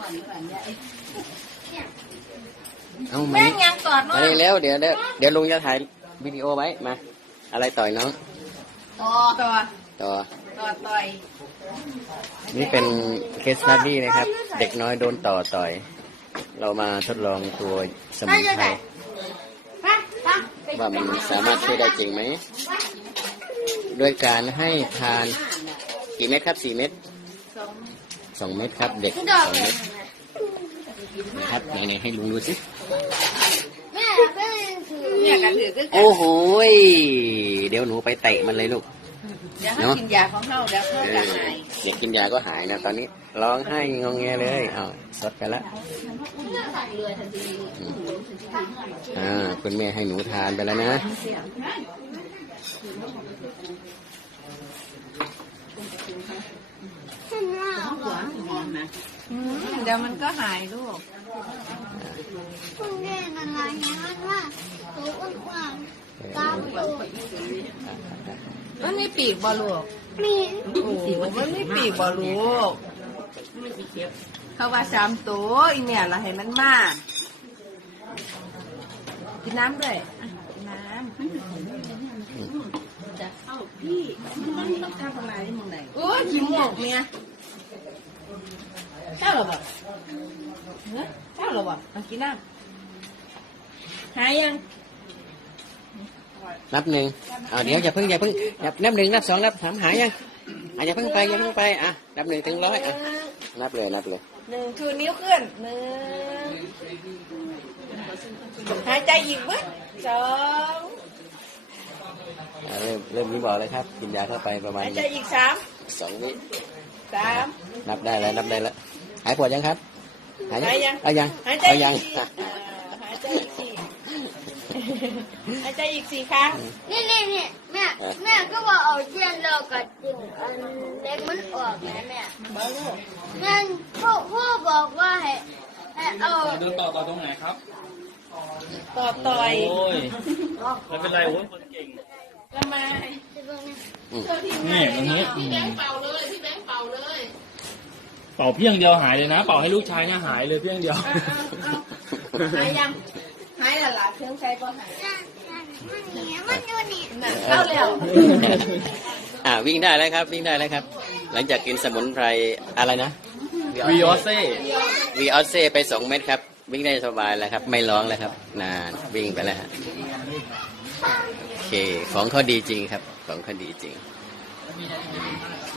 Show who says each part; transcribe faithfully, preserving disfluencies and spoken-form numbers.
Speaker 1: เอามานี่มานี่แล้วเดี๋ยวเดี๋ยวเดี๋ยวลุงจะถ่ายวิดีโอไว้มาอะไรต่อยน้อง
Speaker 2: ต่อต่อ
Speaker 1: ต่อ
Speaker 2: ต่อต่อย
Speaker 1: นี่เป็นเคสสตัดดี้นะครับ เด็กน้อยโดนต่อต่อย เรามาทดลองตัวสมุนไพรว่ามันสามารถช่วยได้จริงไหมด้วยการให้ทานกี่เม็ดครับสี่เม็ดสองเม็ดครับเด็กสองเม็ดนะครับไหนๆให้ลุงดูสิ
Speaker 2: เนี่ยกันถือก็
Speaker 1: โอ้โหเดี๋ยวหนูไปเตะมันเลยลูก
Speaker 2: เดี๋ยวเขากินยาของเขาเดี๋ยวเขาจะหาย
Speaker 1: เด็กกินยาก็หายนะตอนนี้ร้องไห้งงแงเลยเอาสดกันละอ่าคุณแม่ให้หนูทานไปแล้วนะ
Speaker 2: เดี๋ยวมันก็หายลูก
Speaker 3: คุณแม่อะไรเนี่ยมันว่าตัวอ้วนๆตามตัว
Speaker 2: มันไม่ปีกบอลูก
Speaker 3: มี
Speaker 2: โอ้โหมันไม่ปีกบอลูกเขาว่าสามตัวอีเนี่ยเราให้มันมากกินน้ำด้วยกินน้ำจะเข้าพี่มันต้องทำอะไรมึงไหนโอ้ยขี้มูกเนี่ยเจ้าหรอบ่เฮ้ยเจ้าหรอบ่มากินน้ำหายยัง
Speaker 1: นับหนึ่งเอาเดี๋ยวอย่าเพิ่งอย่าเพิ่งนับนับหนึ่งนับสองนับสามหายยังอ่ะอย่าเพิ่งไปอย่าเพิ่งไปอ่ะนับหนึ่งถึงร้อยอ่ะนับเลยนับเลย
Speaker 2: หนึ่งชูนิ้วขึ้นหนึ่งหายใจอีกเว้ยสอง
Speaker 1: อ่ะเริ่มเริ่มมีบอกเลยครับกินยาเข้าไปประมาณ
Speaker 2: หายใจอีกสาม
Speaker 1: สองวิ
Speaker 2: สาม
Speaker 1: นับได้แล้วนับได้แล้วหายปวดยังครับหาย
Speaker 2: หายยั
Speaker 1: ยัง
Speaker 2: ง
Speaker 1: เอายัง
Speaker 2: หายใจ
Speaker 1: เอา
Speaker 2: อี
Speaker 1: ยัง
Speaker 2: กสี่หายใจอีกสี่หายใจอีกสี่ครั้ง
Speaker 3: นี่นี่นี่แม่แม่ก็ว่าเอาเจียนเรากัดจริงอันเล็กมันออกนะแม่
Speaker 2: บอลูก
Speaker 3: แม่พ่อพ่อบอกว่าให้ให้เอา
Speaker 4: ดูต่อต่อตรงไหนครับ
Speaker 2: ต่อต่อย
Speaker 4: โอ้ยไม่เป็นไรโอ้ยคนเก่ง
Speaker 2: ละไม
Speaker 4: นี่ตรงนี้พี่แบงค์เป่าเลยพี่แบงค์เป่าเลย เป่าเพียงเดียวหายเลยนะ เป่าให้ลูกชายเนี่ยหายเลยเพียงเดียว
Speaker 2: หายยังหายแล้วล่ะเครื่องใช้ก็หาย
Speaker 3: มันเหนียวมันดูนี่
Speaker 2: นั่นเข้าแล้ว
Speaker 1: อ่าวิ่งได้แล้วครับวิ่งได้แล้วครับ หลังจากกินสมุนไพรอะไรนะ
Speaker 4: วีออเซ่
Speaker 1: วีออสเซ่ไปสองเม็ดครับ วิ่งได้สบายแล้วครับ ไม่ร้องแล้วครับนานวิ่งไปแล้วฮะโอเคของเขาดีจริงครับของเขาดีจริง